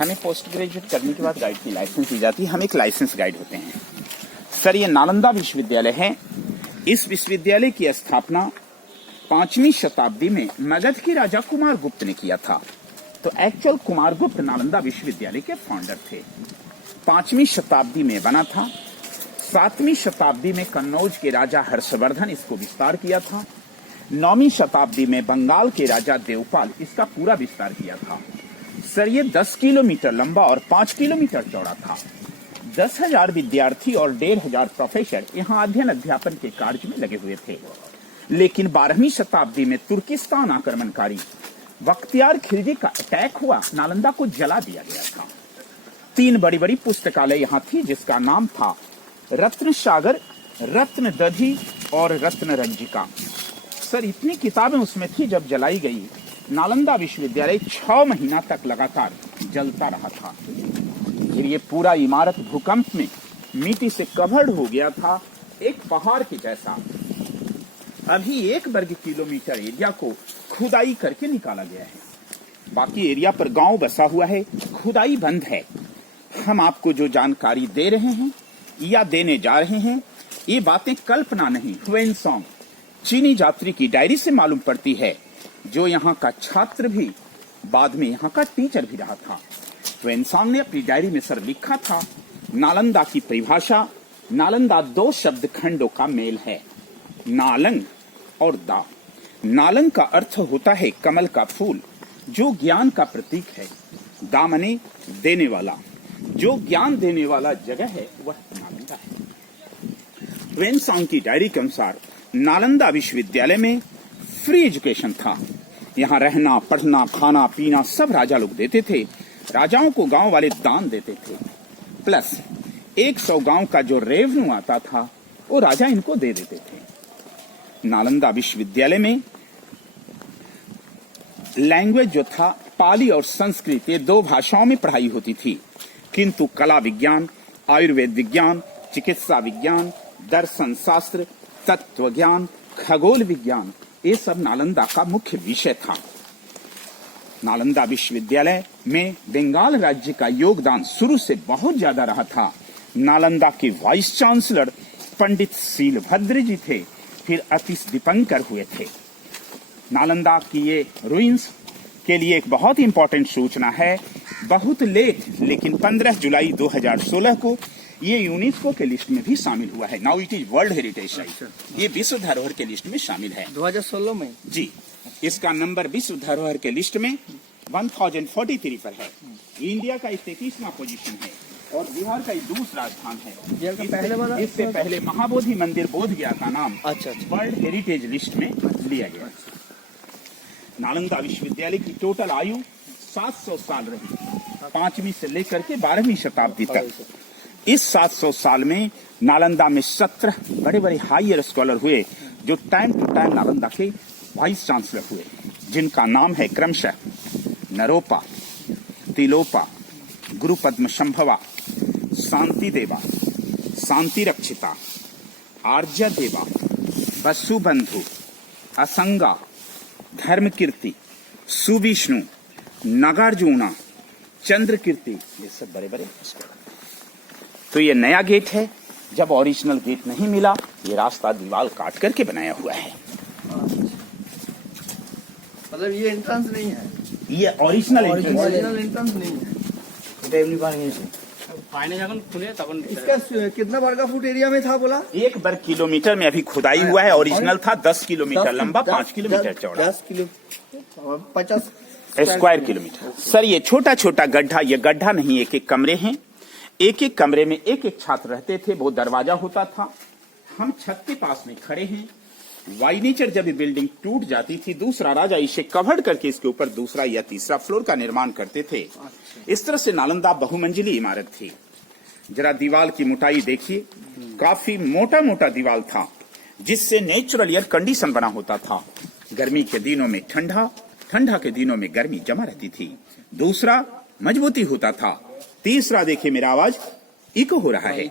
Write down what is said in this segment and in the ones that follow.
हमें post graduate करने के बाद गाइड की लाइसेंस दी जाती है। हम एक लाइसेंस गाइड होते हैं। सर, ये नालंदा विश्वविद्यालय है। इस विश्वविद्यालय की स्थापना 5वीं शताब्दी में मगध के राजा कुमार गुप्त ने किया था। तो एक्चुअल कुमार गुप्त नालंदा विश्वविद्यालय के फाउंडर थे। 5वीं शताब्दी में बना था। 7वीं शताब्दी में कन्नौज के राजा हर्षवर्धन इसको विस्तार किया था। 9वीं शताब्दी में बंगाल के राजा देवपाल इसका पूरा विस्तार किया था। सर, ये 10 किलोमीटर लंबा और 5 किलोमीटर चौड़ा था। 10,000 विद्यार्थी और 1,500 प्रोफेसर यहाँ अध्ययन अध्यापन के कार्य में लगे हुए थे। लेकिन 12वीं शताब्दी में तुर्किस्तान आक्रमणकारी बख्तियार खिलजी का अटैक हुआ, नालंदा को जला दिया गया था। 3 बड़ी बड़ी पुस्तकालय यहाँ थी, जिसका नाम था रत्न सागर, रत्न दधी और रत्न रंजिका। सर, इतनी किताबें उसमें थी। जब जलाई गई, नालंदा विश्वविद्यालय 6 महीना तक लगातार जलता रहा था। फिर ये पूरा इमारत भूकंप में मिट्टी से कवर्ड हो गया था, एक पहाड़ के जैसा। अभी 1 वर्ग किलोमीटर एरिया को खुदाई करके निकाला गया है। बाकी एरिया पर गांव बसा हुआ है, खुदाई बंद है। हम आपको जो जानकारी दे रहे हैं या देने जा रहे हैं, ये बातें कल्पना नहीं, ह्वेनसांग चीनी यात्री की डायरी से मालूम पड़ती है, जो यहाँ का छात्र भी बाद में यहाँ का टीचर भी रहा था। ह्वेनसांग ने अपनी डायरी में सर लिखा था, नालंदा की परिभाषा, नालंदा 2 शब्द खंडों का मेल है, नालंग और दा। नालंग का अर्थ होता है कमल का फूल, जो ज्ञान का प्रतीक है। दा मने देने वाला, जो ज्ञान देने वाला जगह है वह नालंदा है। ह्वेनसांग की डायरी के अनुसार नालंदा विश्वविद्यालय में फ्री एजुकेशन था। यहाँ रहना, पढ़ना, खाना, पीना सब राजा लोग देते थे। राजाओं को गांव वाले दान देते थे, प्लस 100 गांव का जो रेवेन्यू आता था वो राजा इनको दे देते थे। नालंदा विश्वविद्यालय में लैंग्वेज जो था पाली और संस्कृत, ये 2 भाषाओं में पढ़ाई होती थी। किंतु कला विज्ञान, आयुर्वेद विज्ञान, चिकित्सा विज्ञान, दर्शन शास्त्र, तत्व ज्ञान, खगोल विज्ञान, ये सब नालंदा का मुख्य विषय था। नालंदा विश्वविद्यालय में बंगाल राज्य का योगदान शुरू से बहुत ज्यादा रहा था। नालंदा के वाइस चांसलर पंडित शीलभद्र जी थे, फिर अतीश दीपंकर हुए थे। नालंदा की ये रुइंस के लिए एक बहुत इंपॉर्टेंट सूचना है। बहुत लेट, लेकिन 15 जुलाई 2016 को ये यूनेस्को के लिस्ट में भी शामिल हुआ है। Now it is world heritage site. ये विश्व धरोहर के लिस्ट में शामिल है 2016 में। जी, इसका नंबर विश्व धरोहर के लिस्ट में 1043 पर है। इंडिया का 33वां पोजीशन है और बिहार का 2रा स्थान है। इससे पहले महाबोधि मंदिर बोध गया का नाम वर्ल्ड हेरिटेज लिस्ट में लिया गया। नालंदा विश्वविद्यालय की टोटल आयु 700 साल रही, 5वीं से लेकर के 12वीं शताब्दी तक। इस 700 साल में नालंदा में 17 बड़े बड़े हायर स्कॉलर हुए, जो टाइम टू टाइम नालंदा के वाइस चांसलर हुए, जिनका नाम है क्रमशः नरोपा, तिलोपा, गुरु पद्म संभवा, शांति देवा, शांति रक्षिता, आर्य देवा, वसुबंधु, असंगा, धर्म कीर्ति, सुविष्णु, नागार्जुना, चंद्र कीर्ति, ये सब बड़े बड़े स्कॉलर। तो ये नया गेट है। जब ओरिजिनल गेट नहीं मिला, ये रास्ता दीवार काट करके बनाया हुआ है। मतलब ये एंट्रेंस नहीं है, ये ओरिजिनल एंट्रेंस नहीं है। इसका कितना वर्ग फुट एरिया में था बोला? 1 वर्ग किलोमीटर में अभी खुदाई हुआ है। ओरिजिनल था 10 किलोमीटर लंबा, 5 किलोमीटर चौड़ा, 50 स्क्वायर किलोमीटर। सर, ये छोटा छोटा गड्ढा, ये गड्ढा नहीं, एक कमरे हैं। एक कमरे में एक छात्र रहते थे। वो दरवाजा होता था। हम छत के पास में खड़े हैं। बाई नेचर जब ये बिल्डिंग टूट जाती थी, दूसरा राजा इसे कवर करके इसके ऊपर 2रा या 3रा फ्लोर का निर्माण करते थे। इस तरह से नालंदा बहुमंजिली इमारत थी। जरा दीवार की मोटाई देखिए, काफी मोटा मोटा दीवार था, जिससे नेचुरल एयर कंडीशन बना होता था। गर्मी के दिनों में ठंडा, ठंडा के दिनों में गर्मी जमा रहती थी। दूसरा, मजबूती होता था। तीसरा, देखिए मेरा आवाज इको हो रहा है,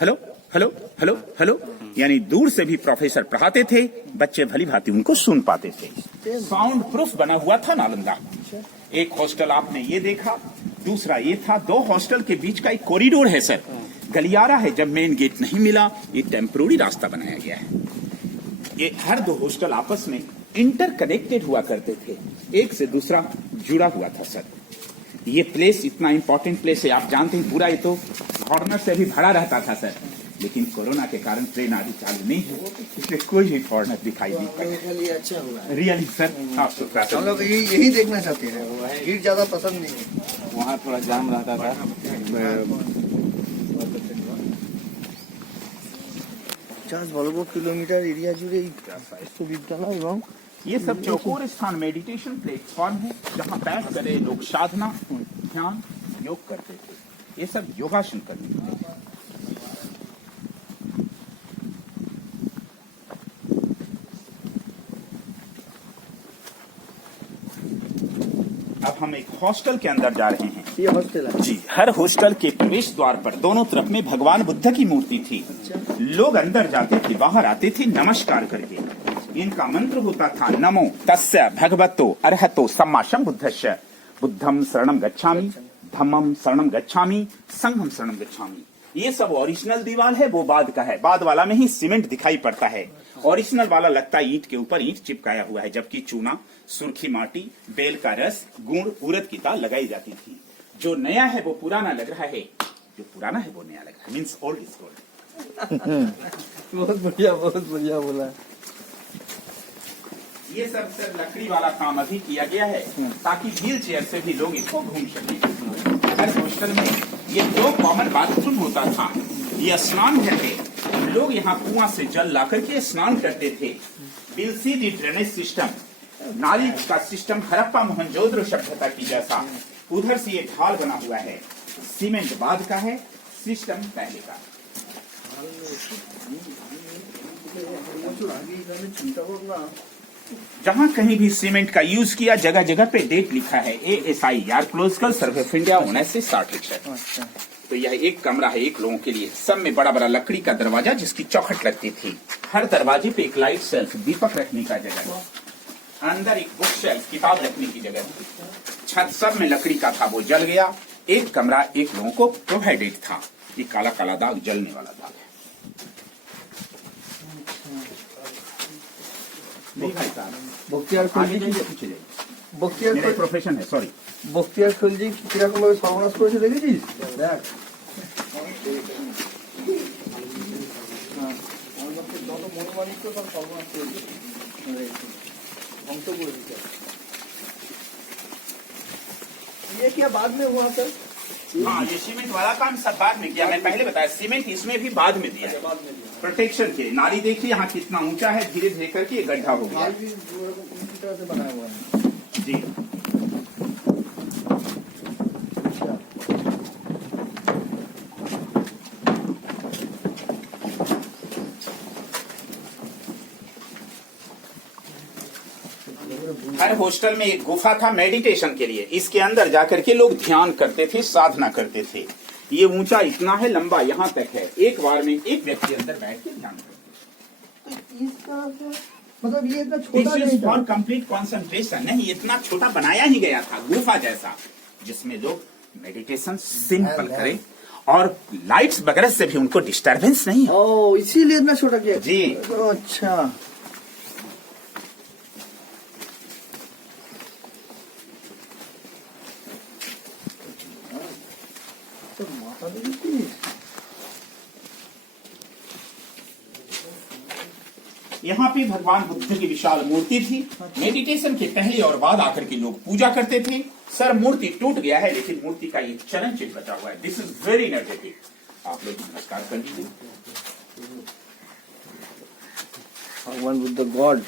हेलो हेलो हेलो हेलो, यानी दूर से भी प्रोफेसर पढ़ाते थे, बच्चे भली भांति उनको सुन पाते थे। साउंड प्रूफ बना हुआ था नालंदा। एक हॉस्टल आपने ये देखा, दूसरा ये था 2 हॉस्टल के बीच का एक कॉरिडोर है सर, गलियारा है। जब मेन गेट नहीं मिला, ये टेम्पोररी रास्ता बनाया गया है। ये हर 2 हॉस्टल आपस में इंटरकनेक्टेड हुआ करते थे, एक से दूसरा जुड़ा हुआ था सर। ये प्लेस इतना इंपॉर्टेंट प्लेस है, आप जानते हैं पूरा ये तो फॉरनर से भी भरा रहता था सर, लेकिन कोरोना के कारण ट्रेन आदि चालू नहीं है, इसलिए कोई भी फॉरनर दिखाई नहीं पड़ा। अच्छा हुआ रियली सर, साफ सुथरा हम लोग यही देखना चाहते हैं, भीड़ ज्यादा पसंद नहीं है। वहाँ थोड़ा जाम रहता था। 50 वर्ग किलोमीटर एरिया जुड़े विश्वविद्यालय एवं ये सब चौकोर स्थान मेडिटेशन प्लेटफॉर्म है, जहाँ बैठ कर लोग साधना, ध्यान, योग करते थे। ये सब योगासन करते थे। अब हम एक हॉस्टल के अंदर जा रहे हैं। ये हॉस्टल है जी, हर हॉस्टल के प्रवेश द्वार पर दोनों तरफ में भगवान बुद्ध की मूर्ति थी। लोग अंदर जाते थे, बाहर आते थे नमस्कार करके। इनका मंत्र होता था नमो तस्य भगवतो अरहतो सम्मा सम्बुद्धस्य, बुद्धम शरणम गच्छामि, धम्मम शरणम गच्छामि, संघम शरणम गच्छामि। ये सब ओरिजिनल दीवार है, वो बाद का है। बाद वाला में ही सीमेंट दिखाई पड़ता है, ओरिजिनल वाला लगता है ईंट के ऊपर ईंट चिपकाया हुआ है, जबकि चूना, सुर्खी माटी, बेल का रस, गुड़, उड़द की दाल लगाई जाती थी। जो नया है वो पुराना लग रहा है, जो पुराना है वो नया लग रहा है, मीन्स ओल्ड इज गोल्ड। बहुत बढ़िया बोला। ये सब सर लकड़ी वाला काम अभी किया गया है, ताकि व्हील चेयर से भी लोग इसको घूम सके। हर हॉस्टल में ये 2 कॉमन बाथरूम होता था। ये स्नान घर थे, लोग यहाँ कुआं से जल ला करके स्नान करते थे। बिलसीडी ड्रेनेज सिस्टम, नाली का सिस्टम हड़प्पा मोहनजोदड़ो सभ्यता की जैसा। उधर से ये ढाल बना हुआ है, सीमेंट बाद का है, सिस्टम पहले का। जहाँ कहीं भी सीमेंट का यूज किया, जगह जगह पे डेट लिखा है, ASI archaeological survey of India 1960। तो यह एक कमरा है एक लोगों के लिए। सब में बड़ा बड़ा लकड़ी का दरवाजा जिसकी चौखट लगती थी। हर दरवाजे पे एक लाइट शेल्फ, दीपक रखने का जगह, अंदर एक बुक शेल्फ, किताब रखने की जगह थी। छत सब में लकड़ी का था, वो जल गया। एक कमरा एक लोगों को प्रोवाइडेड था। ये काला काला दाग जलने वाला दाग है। नहीं भाई साहब, বক্তিয়ার आगे খলজি जाइए, पीछे जाइए। বক্তিয়ার मेरा प्रोफेशन है, सॉरी। বক্তিয়ার খলজি কিরকম ভাবে সর্বনাশ করেছে দেখেছিস? দেখ যত মনোমানিক্য সব সর্বনাশ করেছে, ধ্বংস করে দিতে। ये क्या बाद में हुआ सर? हाँ, ये सीमेंट वाला काम सब बाद में किया। मैं पहले बताया, सीमेंट इसमें भी बाद में दिया है, प्रोटेक्शन के। नाली देखिए यहाँ कितना ऊंचा है, धीरे धीरे करके ये गड्ढा हो गया। माल भी उसी तरह से बनाया हुआ है। जी, हर हॉस्टल में एक गुफा था मेडिटेशन के लिए। इसके अंदर जाकर के लोग ध्यान करते थे, साधना करते थे। ये ऊंचा इतना है, लंबा यहाँ तक है। एक बार में एक व्यक्ति अंदर बैठ के ध्यान करते थे। मतलब ये इतना छोटा नहीं था। फॉर कंप्लीट कॉन्सेंट्रेशन नहीं, इतना छोटा बनाया ही गया था, गुफा जैसा, जिसमें लोग मेडिटेशन सिंपल करें और लाइट्स वगैरह से भी उनको डिस्टरबेंस नहीं हो। ओ, इसीलिए इतना छोटा किया जी। अच्छा, तो माता देखी यहाँ पे भगवान बुद्ध की विशाल मूर्ति थी। मेडिटेशन के पहले और बाद आकर के लोग पूजा करते थे। सर मूर्ति टूट गया है, लेकिन मूर्ति का एक चरण चिन्ह बचा हुआ है। This is very energetic. आप लोग नमस्कार कर लीजिए। भगवान बुद्ध गॉड।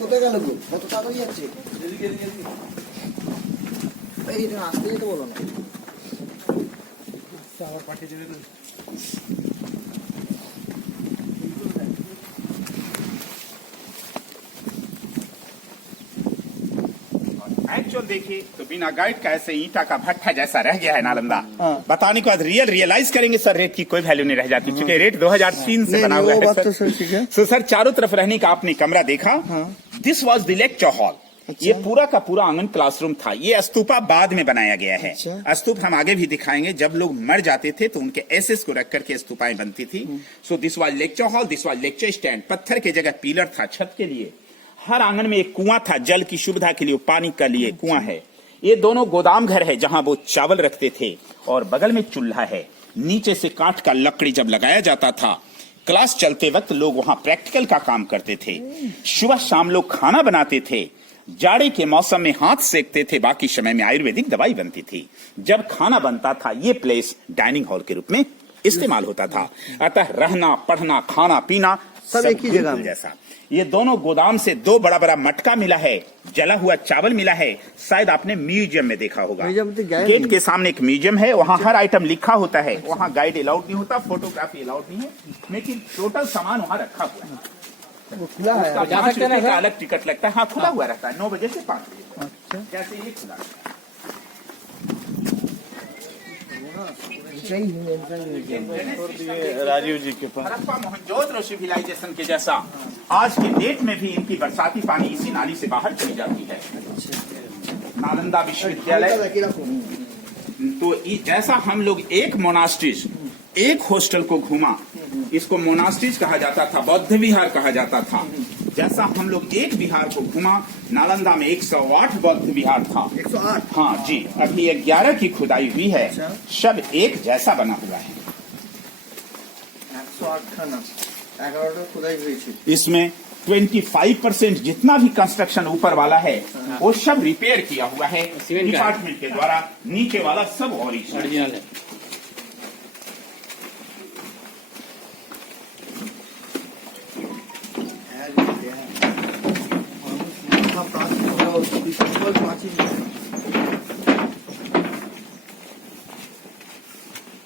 কোথায় গেল গো? কত তাড়াতাড়ি যাচ্ছে? এই এটা আসতে যেতে বলো না। আবার পাঠিয়ে দেবে না। At एक्चुअल देखिए तो बिना गाइड का ऐसे ईंटा का भट्ठा जैसा रह गया है नालंदा। हाँ। बताने के बाद रियलाइज करेंगे सर रेट की कोई वैल्यू नहीं रह जाती, क्योंकि रेट 2003 से बना हुआ है सर। तो सर चारों तरफ रहने का आपने कमरा देखा। This was the lecture hall. ये पूरा का पूरा आंगन क्लासरूम था। ये स्तूपा बाद में बनाया गया है। स्तूप हम आगे भी दिखाएंगे। जब लोग मर जाते थे तो उनके एसेस को रख करके स्तूपाएं बनती थी। So this was lecture hall, this was lecture stand. पत्थर की जगह पिलर था छत के लिए। हर आंगन में एक कुआं था जल की सुविधा के लिए, पानी के लिए कुआं है। ये दोनों गोदाम घर है जहां वो चावल रखते थे, और बगल में चूल्हा है। नीचे से काठ का लकड़ी जब लगाया जाता था, क्लास चलते वक्त लोग वहां प्रैक्टिकल का काम करते थे। सुबह शाम लोग खाना बनाते थे। जाड़े के मौसम में हाथ सेकते थे, बाकी समय में आयुर्वेदिक दवाई बनती थी। जब खाना बनता था ये प्लेस डाइनिंग हॉल के रूप में इस्तेमाल होता था। अतः रहना, पढ़ना, खाना पीना सब एक ही जगह जैसा। ये दोनों गोदाम से 2 बड़ा बड़ा मटका मिला है, जला हुआ चावल मिला है। शायद आपने म्यूजियम में देखा होगा। गेट के सामने एक म्यूजियम है, वहाँ हर आइटम लिखा होता है। वहाँ गाइड अलाउड नहीं होता, फोटोग्राफी अलाउड नहीं है, लेकिन टोटल सामान वहाँ रखा हुआ है। वो खुला है, जा सकते हैं ना, अलग टिकट लगता है। हाँ, खुला हुआ रहता है 9 बजे से 5 बजे। अच्छा, जैसे ये खुला राजीव जी के पास हड़प्पा मोहनजोदड़ो सिविलाइजेशन के जैसा आज के डेट में भी इनकी बरसाती पानी इसी नाली से बाहर चली जाती है। नालंदा विश्वविद्यालय तो जैसा हम लोग एक मोनास्ट्रीज, एक हॉस्टल को घूमा, इसको मोनास्ट्रीज कहा जाता था, बौद्ध विहार कहा जाता था। जैसा हम लोग एक विहार को घूमा, नालंदा में 108 बौद्ध विहार था। 108? हाँ जी, अभी 11 की खुदाई हुई है। सब एक जैसा बना हुआ है। 108 का ना 11টা खुदाई हुई थी। इसमें 25% जितना भी कंस्ट्रक्शन ऊपर वाला है वो सब रिपेयर किया हुआ है डिपार्टमेंट के द्वारा। नीचे वाला सब ओरिजिनल है।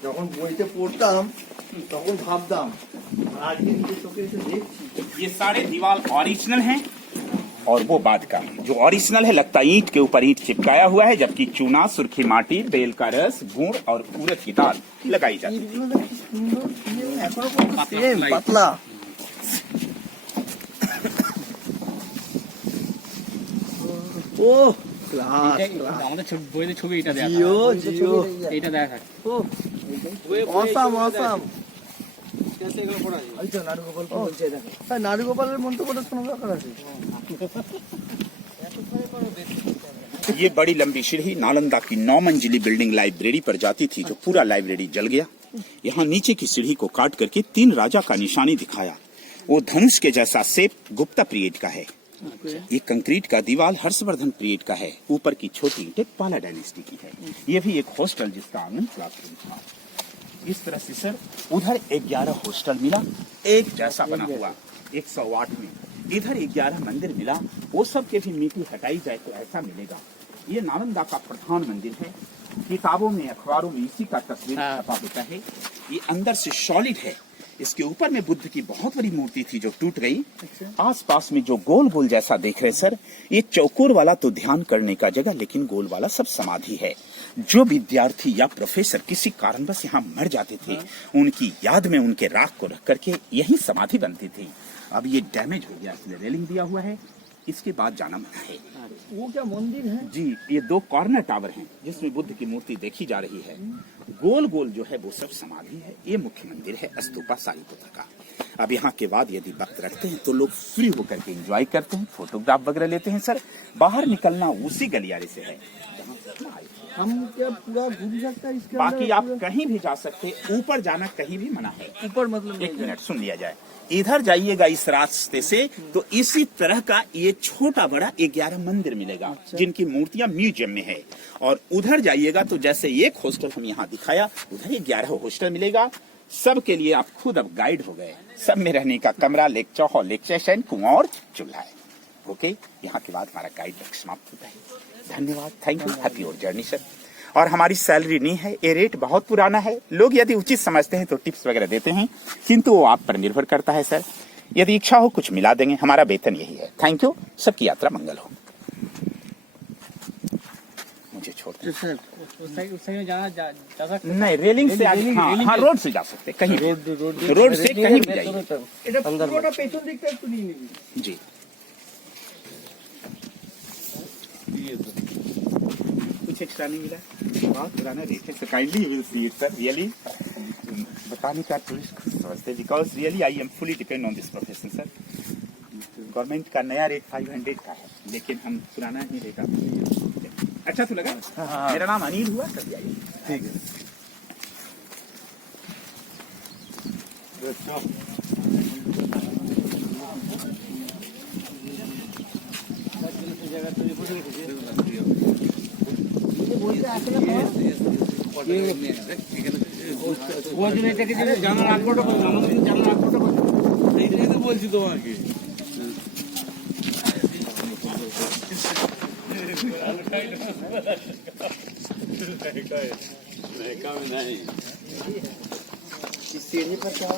যখন বইতে পড়তাম তখন ভাবতাম, আজকে নিজের চোখে এসে দেখছি ये सारे दीवार ओरिजिनल हैं और वो बाद का जो ओरिजिनल है लगता है ईंट के ऊपर ईंट चिपकाया हुआ है, जबकि चूना, सुर्खी माटी, बेल का रस, गुड़ और उड़द की दाल लगाई जाती है। ইটগুলো কি সুন্দর, এখনো পর্যন্ত সেম পাতলা। ও ক্লাস, আমাদের বইতে ছবি এটা দেখা, জিও জিও এটা দেখা। ও অসাম অসাম। নারুগোপালের মন্তব্যটা শোনা দরকার আছে। ये बड़ी लंबी सीढ़ी नालंदा की 9 मंजिली बिल्डिंग लाइब्रेरी पर जाती थी, जो पूरा लाइब्रेरी जल गया। यहाँ नीचे की सीढ़ी को काट करके 3 राजा का निशानी दिखाया। वो धनुष के जैसा शेप गुप्ता पीरियड का है। ये कंक्रीट का दीवार हर्षवर्धन पीरियड का है। ऊपर की छोटी ईंटें पाला डायनेस्टी की है। ये भी एक हॉस्टल जिसका आंगन क्लासरूम था। इस तरह से सर उधर 11 हॉस्टल मिला, एक जैसा बना हुआ 108 में। इधर 11 मंदिर मिला, वो सब के भी मिट्टी हटाई जाए तो ऐसा मिलेगा। ये नालंदा का प्रधान मंदिर है। किताबों में, अखबारों में इसी का तस्वीर छपा होता है। ये अंदर से सॉलिड है। इसके ऊपर में बुद्ध की बहुत बड़ी मूर्ति थी जो टूट गई। आसपास में जो गोल गोल जैसा देख रहे सर, ये चौकोर वाला तो ध्यान करने का जगह, लेकिन गोल वाला सब समाधि है। जो विद्यार्थी या प्रोफेसर किसी कारणवश यहाँ मर जाते थे, उनकी याद में उनके राख को रख करके यही समाधि बनती थी। अब ये डैमेज हो गया, इसलिए रेलिंग दिया हुआ है। इसके बाद जाना मना है। वो क्या मंदिर है जी? ये 2 कॉर्नर टावर हैं जिसमें बुद्ध की मूर्ति देखी जा रही है। गोल गोल जो है वो सब समाधि है। ये मुख्य मंदिर है स्तूपा सारिपुत्र का। अब यहाँ के बाद यदि वक्त रखते हैं तो लोग फ्री होकर के एंजॉय करते हैं, फोटोग्राफ वगैरह लेते हैं। सर बाहर निकलना उसी गलियारे से है जहाँ से आए। हम क्या पूरा घूम सकता है इसके बाकी अंदर? आप कहीं भी जा सकते, ऊपर जाना कहीं भी मना है। ऊपर मतलब 1 मिनट सुन लिया जाए। इधर जाइएगा इस रास्ते से तो इसी तरह का ये छोटा बड़ा 11 मंदिर मिलेगा। अच्छा। जिनकी मूर्तियां म्यूजियम में है। और उधर जाइएगा तो जैसे एक हॉस्टल हम यहाँ दिखाया, उधर 11 हॉस्टल मिलेगा। सब के लिए आप खुद अब गाइड हो गए। सब में रहने का कमरा, लेक्चर हॉल, लेक्चर स्टैंड, कुआं और चूल्हा है। ओके, यहाँ के बाद हमारा गाइड समाप्त होता है। धन्यवाद, thank you, happy your journey sir. और हमारी सैलरी नहीं है, ये रेट बहुत पुराना है। लोग यदि उचित समझते हैं तो टिप्स वगैरह देते हैं, किंतु वो आप पर निर्भर करता है सर। यदि इच्छा हो कुछ मिला देंगे, हमारा वेतन यही है। थैंक यू, सबकी यात्रा मंगल हो। उस साइड में जाना जा सकते हैं। नहीं, रेलिंग से आगे, हाँ रोड से जा सकते हैं, कहीं रोड से कहीं भी जाइए। এটা পুরোটা পেছন দিকটা একটু নিয়ে নিবি जी, कुछ एक्स्ट्रा नहीं मिला, बहुत पुराना रेट है, so kindly you will see it sir, really बताने का टूरिस्ट समझते, because really I am fully depend on this profession sir. Government का नया रेट 500 का है, लेकिन हम पुराना ही रेट आपको दिए। अच्छा तो लगा? मेरा नाम अनिल हुआ, कभी आइए। ঠিক আছে জানার আগ্রহটা করুন, আমাদের জানার আগ্রহটা করুন। এইটাই তো বলছি তোমাকে सीढ़ी पर क्या